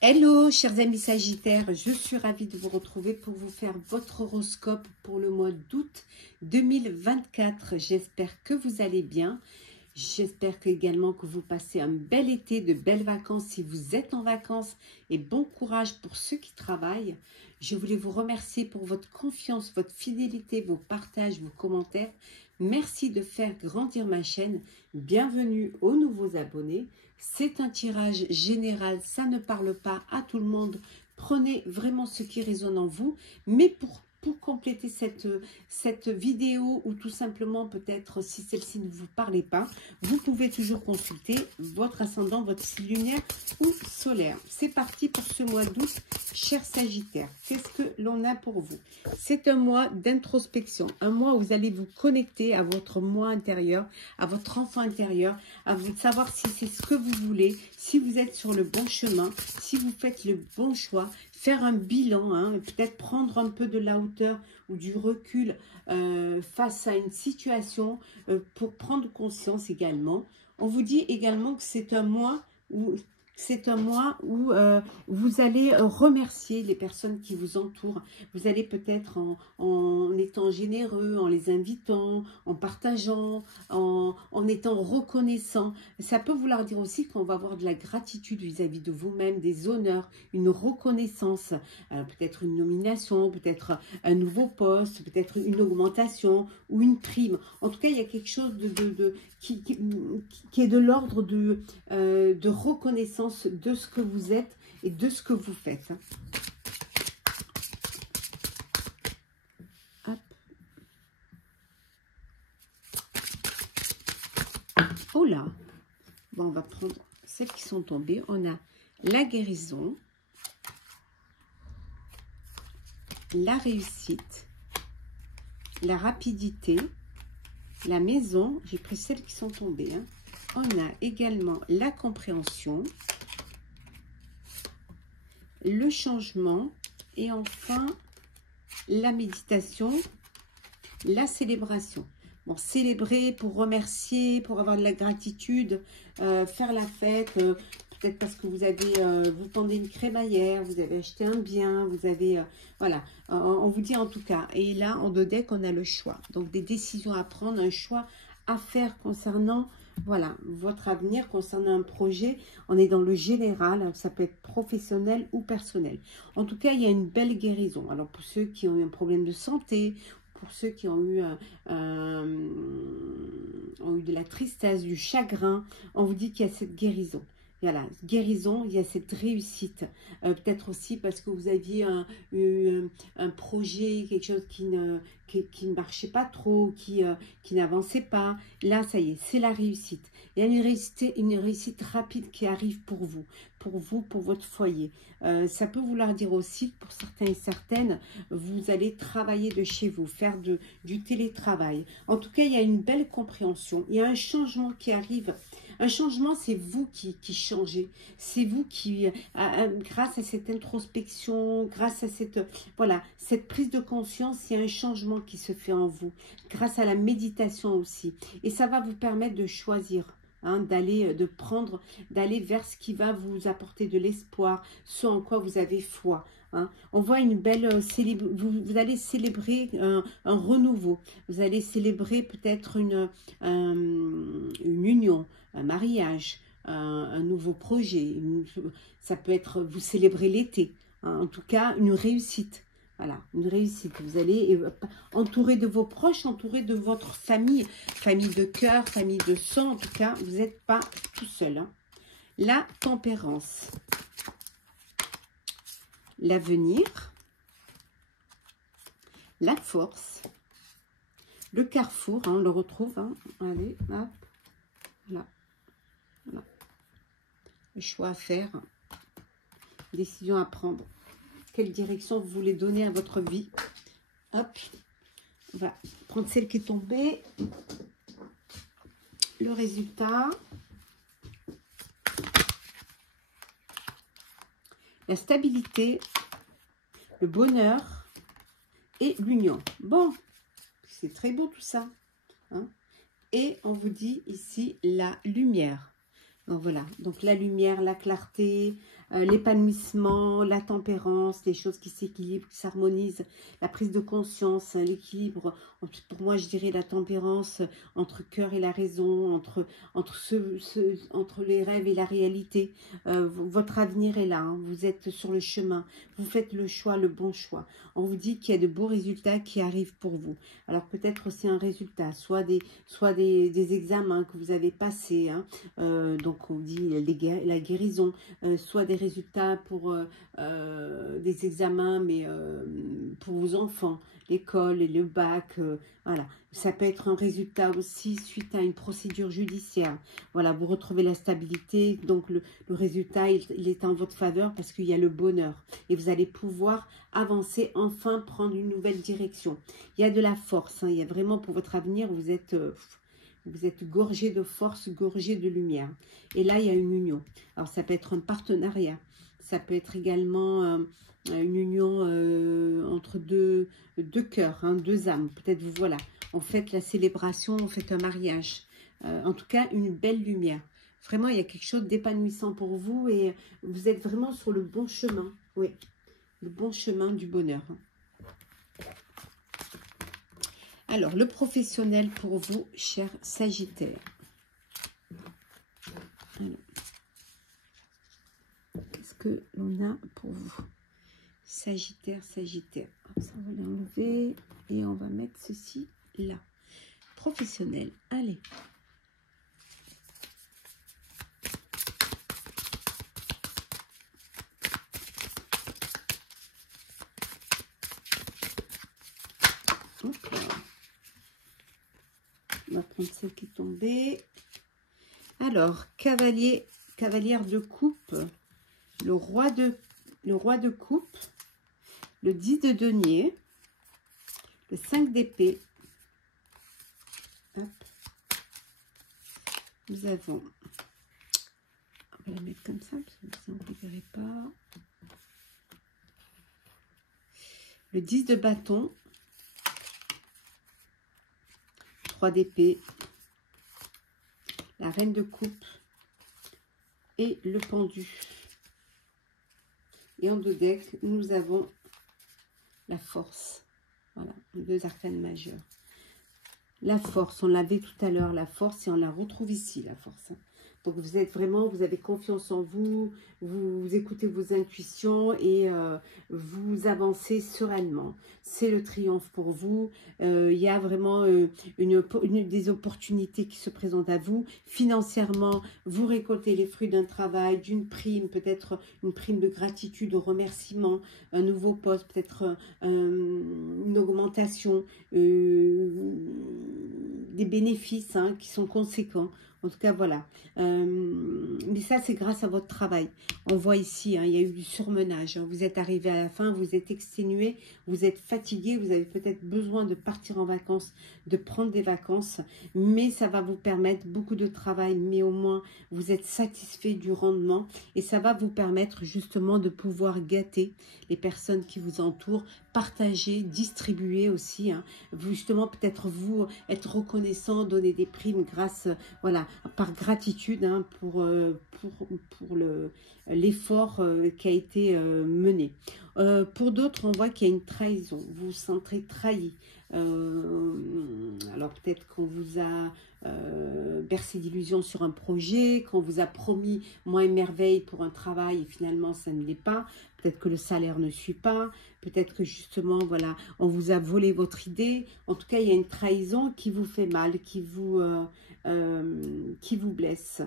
Hello, chers amis Sagittaires, je suis ravie de vous retrouver pour vous faire votre horoscope pour le mois d'août 2024. J'espère que vous allez bien. J'espère également que vous passez un bel été, de belles vacances si vous êtes en vacances et bon courage pour ceux qui travaillent. Je voulais vous remercier pour votre confiance, votre fidélité, vos partages, vos commentaires. Merci de faire grandir ma chaîne. Bienvenue aux nouveaux abonnés. C'est un tirage général, ça ne parle pas à tout le monde. Prenez vraiment ce qui résonne en vous, mais pour compléter cette vidéo ou tout simplement peut-être si celle-ci ne vous parlait pas, vous pouvez toujours consulter votre ascendant, votre signe lunaire ou solaire. C'est parti pour ce mois d'août, chers Sagittaires. Qu'est-ce que l'on a pour vous? C'est un mois d'introspection, un mois où vous allez vous connecter à votre moi intérieur, à votre enfant intérieur, à vous savoir si c'est ce que vous voulez, si vous êtes sur le bon chemin, si vous faites le bon choix. Faire un bilan, peut-être prendre un peu de la hauteur ou du recul face à une situation pour prendre conscience également. On vous dit également que c'est un mois où vous allez remercier les personnes qui vous entourent. Vous allez peut-être en étant généreux, en les invitant, en partageant, en étant reconnaissant. Ça peut vouloir dire aussi qu'on va avoir de la gratitude vis-à-vis de vous-même, des honneurs, une reconnaissance, peut-être une nomination, peut-être un nouveau poste, peut-être une augmentation ou une prime. En tout cas, il y a quelque chose qui est de l'ordre de reconnaissance de ce que vous êtes et de ce que vous faites. Hop. Oh là, bon, on va prendre celles qui sont tombées. On a la guérison, la réussite, la rapidité, la maison. J'ai pris celles qui sont tombées. On a également la compréhension, le changement et enfin la méditation, la célébration. Bon, célébrer pour remercier, pour avoir de la gratitude, faire la fête, peut-être parce que vous avez, vous pendez une crémaillère, vous avez acheté un bien, vous avez, voilà, on vous dit en tout cas. Et là, en deux decks, on a le choix. Donc, des décisions à prendre, un choix à faire concernant, voilà, votre avenir, concernant un projet. On est dans le général, ça peut être professionnel ou personnel. En tout cas, il y a une belle guérison. Alors, pour ceux qui ont eu un problème de santé, pour ceux qui ont eu, de la tristesse, du chagrin, on vous dit qu'il y a cette guérison. Voilà, guérison, il y a cette réussite. Peut-être aussi parce que vous aviez un projet, quelque chose qui ne marchait pas trop, qui n'avançait pas. Là, ça y est, c'est la réussite. Il y a une réussite rapide qui arrive pour vous, pour votre foyer. Ça peut vouloir dire aussi, pour certains et certaines, vous allez travailler de chez vous, faire du télétravail. En tout cas, il y a une belle compréhension. Il y a un changement qui arrive. Un changement, c'est vous qui changez. C'est vous qui, grâce à cette introspection, grâce à cette prise de conscience, il y a un changement qui se fait en vous. Grâce à la méditation aussi. Et ça va vous permettre de choisir. D'aller vers ce qui va vous apporter de l'espoir, ce en quoi vous avez foi. On voit une belle vous allez célébrer un renouveau, vous allez célébrer peut-être une union, un mariage, un nouveau projet. Ça peut être, vous célébrez l'été, en tout cas une réussite. Voilà, une réussite. Vous allez entourer de vos proches, entourer de votre famille, famille de cœur, famille de sang. En tout cas, vous n'êtes pas tout seul. La tempérance, l'avenir, la force, le carrefour, on le retrouve. Allez, hop, voilà. Le choix à faire, décision à prendre. Quelle direction vous voulez donner à votre vie? Hop, on va prendre celle qui est tombée. Le résultat. La stabilité, le bonheur et l'union. Bon, c'est très beau tout ça. Et on vous dit ici la lumière. Donc voilà, donc la lumière, la clarté, l'épanouissement, la tempérance, les choses qui s'équilibrent, qui s'harmonisent, la prise de conscience, hein, l'équilibre. Pour moi, je dirais la tempérance entre cœur et la raison, entre les rêves et la réalité. Votre avenir est là, hein, vous êtes sur le chemin, vous faites le choix, le bon choix. On vous dit qu'il y a de beaux résultats qui arrivent pour vous. Alors peut-être c'est un résultat, soit des examens que vous avez passés, hein, donc on dit la guérison, soit des résultats pour des examens, mais pour vos enfants, l'école et le bac, voilà. Ça peut être un résultat aussi suite à une procédure judiciaire. Voilà, vous retrouvez la stabilité, donc le résultat, il est en votre faveur parce qu'il y a le bonheur. Et vous allez pouvoir avancer, enfin prendre une nouvelle direction. Il y a de la force, hein, il y a vraiment pour votre avenir, vous êtes gorgé de force, gorgé de lumière. Et là, il y a une union. Alors, ça peut être un partenariat. Ça peut être également une union entre deux cœurs, hein, deux âmes. Peut-être, voilà, on fait la célébration, on fait un mariage. En tout cas, une belle lumière. Vraiment, il y a quelque chose d'épanouissant pour vous et vous êtes vraiment sur le bon chemin. Oui, le bon chemin du bonheur. Alors, le professionnel pour vous, cher Sagittaire. Qu'est-ce que l'on a pour vous? Sagittaire, Sagittaire. Ça, on va l'enlever et on va mettre ceci là. Professionnel, allez. On va prendre celle qui est tombée. Alors, cavalière de coupe, le roi de coupe, le 10 de denier, le 5 d'épée. Nous avons, on va la mettre comme ça, parce que sinon vous ne verrez pas. Le 10 de bâton, 3 d'épée, la reine de coupe et le pendu. Et en deux decks, nous avons la force. Voilà, deux arcanes majeures. La force, on l'avait tout à l'heure, la force, et on la retrouve ici, la force. Donc vous êtes vraiment, vous avez confiance en vous, vous écoutez vos intuitions et vous avancez sereinement. C'est le triomphe pour vous. Il y a vraiment des opportunités qui se présentent à vous. Financièrement, vous récoltez les fruits d'un travail, d'une prime, peut-être une prime de gratitude, de remerciement, un nouveau poste, peut-être une augmentation, des bénéfices hein, qui sont conséquents. En tout cas, voilà. Mais ça, c'est grâce à votre travail. On voit ici, hein, il y a eu du surmenage. Hein. Vous êtes arrivé à la fin, vous êtes exténué, vous êtes fatigué, vous avez peut-être besoin de partir en vacances, de prendre des vacances. Mais ça va vous permettre beaucoup de travail, mais au moins, vous êtes satisfait du rendement. Et ça va vous permettre justement de pouvoir gâter les personnes qui vous entourent, partager, distribuer aussi. Hein. Vous, justement, peut-être vous être reconnaissant, donner des primes grâce, voilà, par gratitude hein, pour l'effort qui a été mené. Pour d'autres, on voit qu'il y a une trahison. Vous vous sentez trahi. Alors peut-être qu'on vous a bercé d'illusions sur un projet, qu'on vous a promis moins et merveille pour un travail et finalement ça ne l'est pas. Peut-être que le salaire ne suit pas. Peut-être que justement, voilà, on vous a volé votre idée. En tout cas, il y a une trahison qui vous fait mal, qui vous blesse.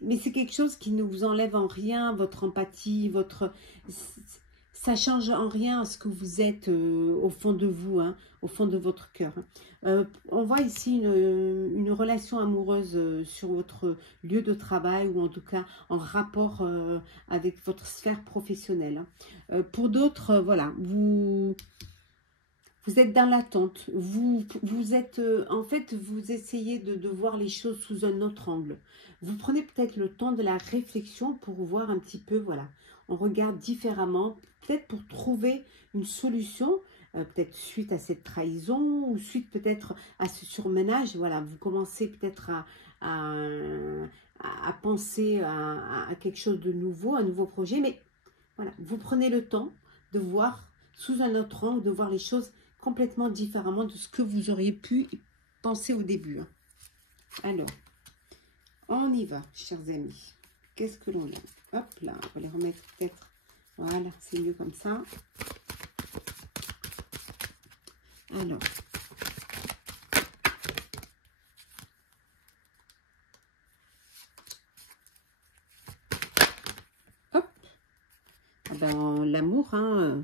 Mais c'est quelque chose qui ne vous enlève en rien votre empathie, ça change en rien ce que vous êtes au fond de vous, hein, au fond de votre cœur. On voit ici une relation amoureuse sur votre lieu de travail ou en tout cas en rapport avec votre sphère professionnelle. Pour d'autres, voilà, vous êtes dans l'attente. Vous êtes, en fait, vous essayez de voir les choses sous un autre angle. Vous prenez peut-être le temps de la réflexion pour voir un petit peu, voilà, on regarde différemment, peut-être pour trouver une solution, peut-être suite à cette trahison ou suite peut-être à ce surmenage. Voilà, vous commencez peut-être à penser à quelque chose de nouveau, un nouveau projet. Mais voilà, vous prenez le temps de voir sous un autre angle, de voir les choses complètement différemment de ce que vous auriez pu penser au début. Alors, on y va, chers amis. Qu'est-ce que l'on a? Hop là, on va les remettre peut-être. Voilà, c'est mieux comme ça. Alors, hop. Ah ben, l'amour, hein,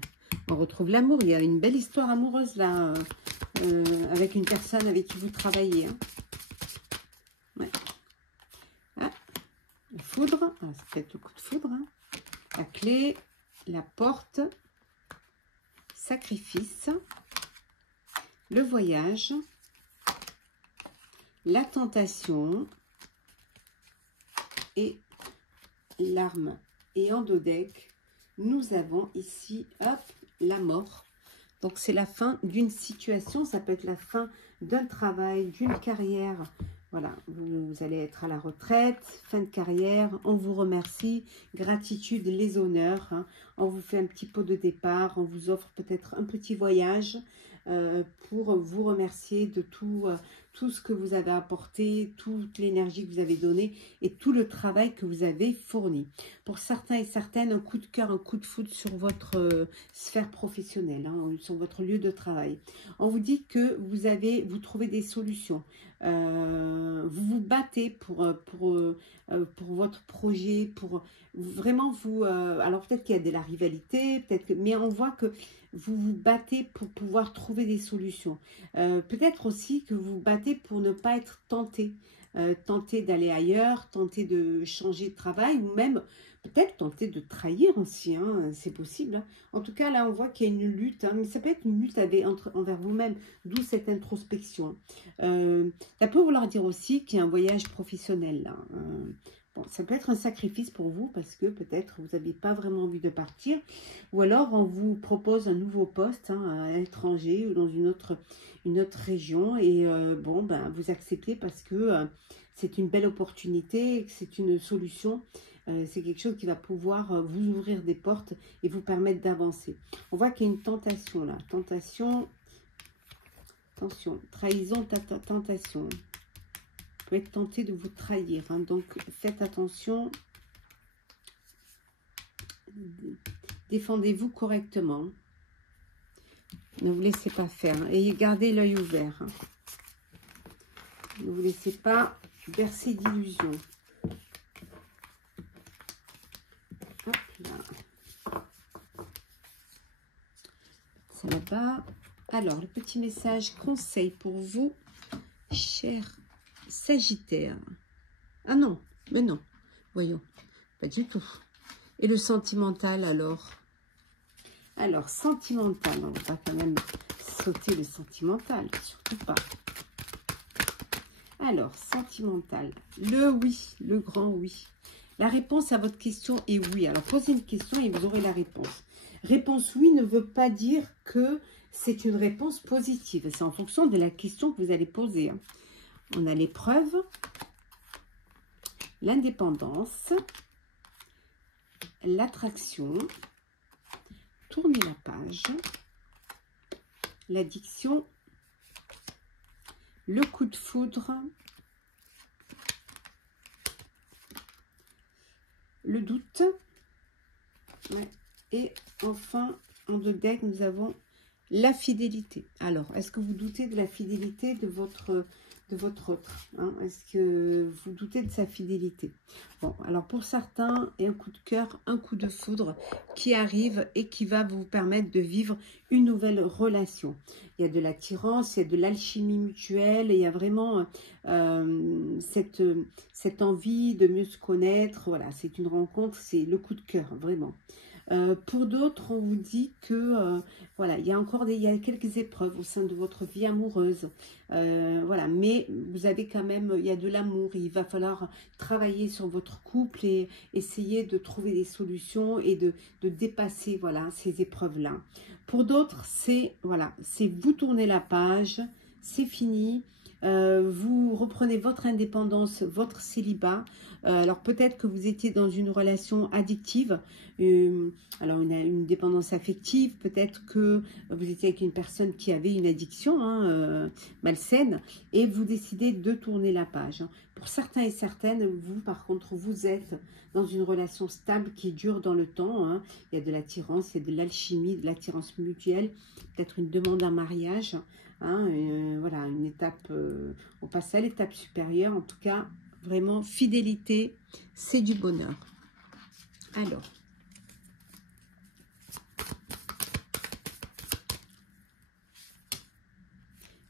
on retrouve l'amour. Il y a une belle histoire amoureuse là, avec une personne avec qui vous travaillez. Hein. Ouais. Ah, la foudre, ah, c'est peut-être le coup de foudre. Hein. La clé, la porte, sacrifice, le voyage, la tentation et l'arme. Et en dos deck, nous avons ici, hop, la mort. Donc, c'est la fin d'une situation. Ça peut être la fin d'un travail, d'une carrière. Voilà, vous allez être à la retraite, fin de carrière. On vous remercie. Gratitude, les honneurs. Hein. On vous fait un petit pot de départ. On vous offre peut-être un petit voyage pour vous remercier de tout ce que vous avez apporté, toute l'énergie que vous avez donnée et tout le travail que vous avez fourni. Pour certains et certaines, un coup de cœur, un coup de foudre sur votre sphère professionnelle, hein, sur votre lieu de travail. On vous dit que vous trouvez des solutions. Vous vous battez pour votre projet, pour vraiment vous... alors peut-être qu'il y a de la rivalité, mais on voit que vous vous battez pour pouvoir trouver des solutions. Peut-être aussi que vous vous battez pour ne pas être tenté. Tenter d'aller ailleurs, tenter de changer de travail ou même peut-être tenter de trahir aussi, hein, c'est possible. Hein. En tout cas, là, on voit qu'il y a une lutte, hein, mais ça peut être une lutte envers vous-même, d'où cette introspection. Ça peut vouloir dire aussi qu'il y a un voyage professionnel, là. Bon, ça peut être un sacrifice pour vous parce que peut-être vous n'avez pas vraiment envie de partir. Ou alors, on vous propose un nouveau poste hein, à l'étranger ou dans une autre région. Et bon, ben, vous acceptez parce que c'est une belle opportunité, que c'est une solution. C'est quelque chose qui va pouvoir vous ouvrir des portes et vous permettre d'avancer. On voit qu'il y a une tentation là. Tentation, attention, trahison, tentation. Vous pouvez être tenté de vous trahir. Hein, donc, faites attention. Défendez-vous correctement. Ne vous laissez pas faire. Hein, et gardez l'œil ouvert. Hein. Ne vous laissez pas bercer d'illusions. Hop là. C'est là-bas. Alors, le petit message conseil pour vous, chers Sagittaire. Ah non, mais non. Voyons, pas du tout. Et le sentimental alors? Alors, sentimental, on ne va pas quand même sauter le sentimental, surtout pas. Alors, sentimental, le oui, le grand oui. La réponse à votre question est oui. Alors, posez une question et vous aurez la réponse. Réponse oui ne veut pas dire que c'est une réponse positive. C'est en fonction de la question que vous allez poser. Hein. On a l'épreuve, l'indépendance, l'attraction, tournez la page, l'addiction, le coup de foudre, le doute, ouais, et enfin, en deux decks, nous avons la fidélité. Alors, est-ce que vous doutez de la fidélité de votre autre hein? Est-ce que vous doutez de sa fidélité? Bon, alors pour certains, il y a un coup de cœur, un coup de foudre qui arrive et qui va vous permettre de vivre une nouvelle relation. Il y a de l'attirance, il y a de l'alchimie mutuelle, il y a vraiment cette envie de mieux se connaître. Voilà, c'est une rencontre, c'est le coup de cœur, vraiment. Pour d'autres, on vous dit que voilà, il y a quelques épreuves au sein de votre vie amoureuse. Voilà, mais vous avez quand même, il y a de l'amour. Il va falloir travailler sur votre couple et essayer de trouver des solutions et de dépasser voilà ces épreuves-là. Pour d'autres, c'est voilà, c'est vous tournez la page, c'est fini. Vous reprenez votre indépendance, votre célibat. Alors peut-être que vous étiez dans une relation addictive, alors une dépendance affective, peut-être que vous étiez avec une personne qui avait une addiction malsaine, et vous décidez de tourner la page. Pour certains et certaines, vous par contre, vous êtes dans une relation stable qui dure dans le temps. Il y a de l'attirance, il y a de l'alchimie, de l'attirance mutuelle, peut-être une demande en mariage. Voilà, une étape, on passe à l'étape supérieure. En tout cas, vraiment, fidélité, c'est du bonheur. Alors,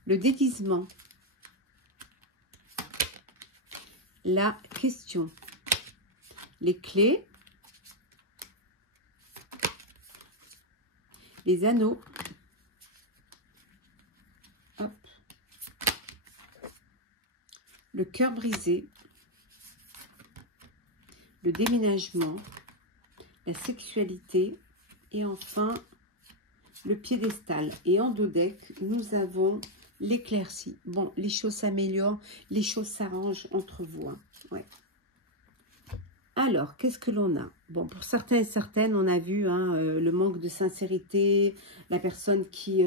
le déguisement, la question, les clés, les anneaux, hop, le cœur brisé, le déménagement, la sexualité et enfin le piédestal. Et en dos deck, nous avons l'éclaircie. Bon, les choses s'améliorent, les choses s'arrangent entre vous. Ouais. Alors, qu'est-ce que l'on a? Bon, pour certains et certaines, on a vu le manque de sincérité, la personne qui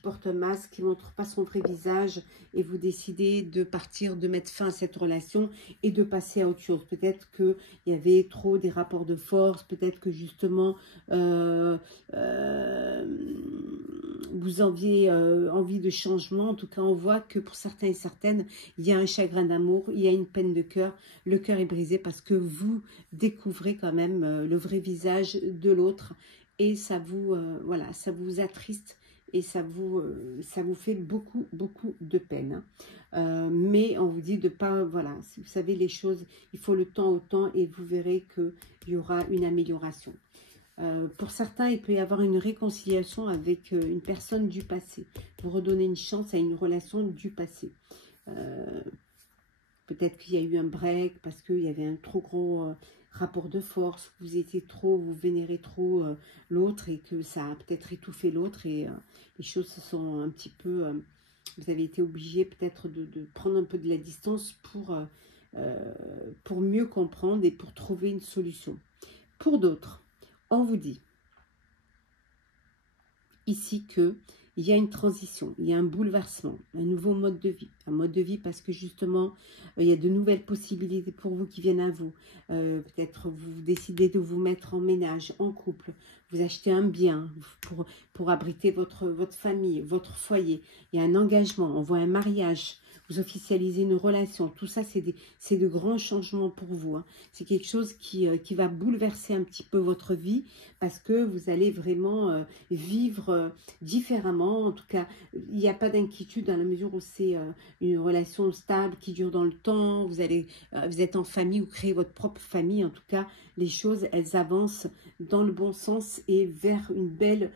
porte un masque, qui ne montre pas son vrai visage, et vous décidez de partir, de mettre fin à cette relation et de passer à autre chose. Peut-être qu'il y avait trop des rapports de force, peut-être que justement vous aviez envie de changement. En tout cas, on voit que pour certains et certaines, il y a un chagrin d'amour, il y a une peine de cœur, le cœur est brisé parce que vous découvrez quand même le vrai visage de l'autre et ça vous, voilà, ça vous attriste et ça vous fait beaucoup de peine. Mais on vous dit de pas, voilà, vous savez les choses, il faut le temps au temps et vous verrez qu'il y aura une amélioration. Pour certains, il peut y avoir une réconciliation avec une personne du passé. Vous redonnez une chance à une relation du passé. Peut-être qu'il y a eu un break parce qu'il y avait un trop gros rapport de force. Vous étiez trop, vous vénérez trop l'autre et que ça a peut-être étouffé l'autre et les choses se sont un petit peu... vous avez été obligé peut-être de prendre un peu de la distance pour mieux comprendre et pour trouver une solution. Pour d'autres, on vous dit ici que il y a une transition, il y a un bouleversement, un nouveau mode de vie. Un mode de vie parce que justement, il y a de nouvelles possibilités pour vous qui viennent à vous. Peut-être vous décidez de vous mettre en ménage, en couple. Vous achetez un bien pour abriter votre famille, votre foyer. Il y a un engagement, on voit un mariage. Vous officialisez une relation. Tout ça, c'est de grands changements pour vous. C'est quelque chose qui va bouleverser un petit peu votre vie parce que vous allez vraiment vivre différemment. En tout cas, il n'y a pas d'inquiétude dans la mesure où c'est une relation stable qui dure dans le temps. Vous êtes en famille, vous créez votre propre famille. En tout cas, les choses, elles avancent dans le bon sens et vers une belle...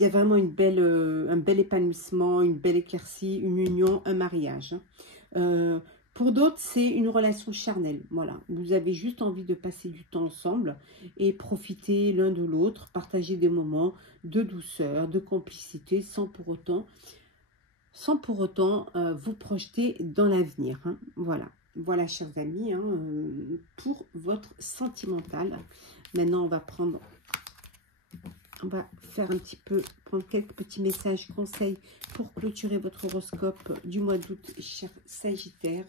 Il y a vraiment un bel épanouissement, une belle éclaircie, une union, un mariage. Pour d'autres, c'est une relation charnelle. Voilà, vous avez juste envie de passer du temps ensemble et profiter l'un de l'autre, partager des moments de douceur, de complicité, sans pour autant vous projeter dans l'avenir. Voilà, chers amis, pour votre sentimental. Maintenant, on va faire un petit peu, prendre quelques petits messages, conseils pour clôturer votre horoscope du mois d'août, cher Sagittaire.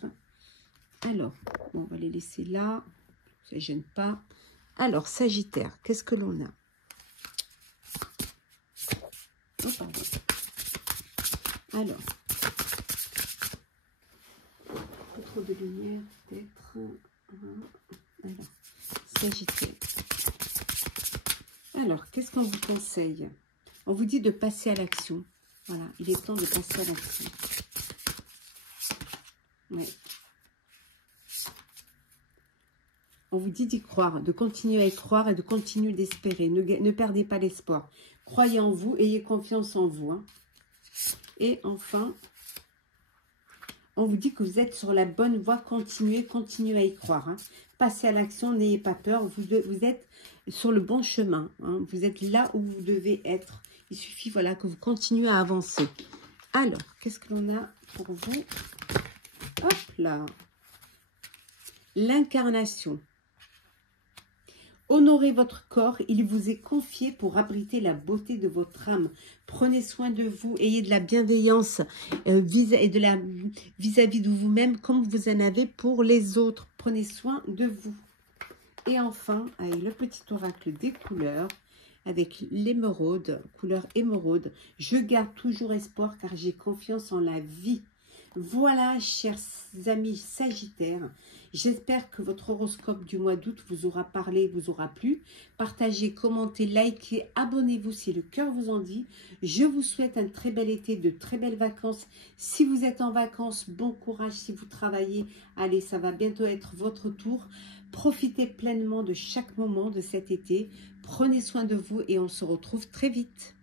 Alors, on va les laisser là, ça ne gêne pas. Alors, Sagittaire, qu'est-ce que l'on a? Oh, pardon. Alors, pas trop de lumière, peut-être. Alors, Sagittaire. Alors, qu'est-ce qu'on vous conseille? On vous dit de passer à l'action. Voilà, il est temps de passer à l'action. Ouais. On vous dit d'y croire, de continuer à y croire et de continuer d'espérer. Ne perdez pas l'espoir. Croyez en vous, ayez confiance en vous. Et enfin, on vous dit que vous êtes sur la bonne voie. Continuez à y croire. Passez à l'action, n'ayez pas peur. Vous êtes sur le bon chemin. Vous êtes là où vous devez être. Il suffit, voilà, que vous continuez à avancer. Alors, qu'est-ce que l'on a pour vous? Hop là. L'incarnation. Honorez votre corps, il vous est confié pour abriter la beauté de votre âme. Prenez soin de vous, ayez de la bienveillance vis-à-vis de vous-même comme vous en avez pour les autres. Prenez soin de vous. Et enfin, avec le petit oracle des couleurs, avec l'émeraude, couleur émeraude, je garde toujours espoir car j'ai confiance en la vie. Voilà, chers amis Sagittaires, j'espère que votre horoscope du mois d'août vous aura parlé, vous aura plu. Partagez, commentez, likez, abonnez-vous si le cœur vous en dit. Je vous souhaite un très bel été, de très belles vacances. Si vous êtes en vacances, bon courage. Si vous travaillez, allez, ça va bientôt être votre tour. Profitez pleinement de chaque moment de cet été. Prenez soin de vous et on se retrouve très vite.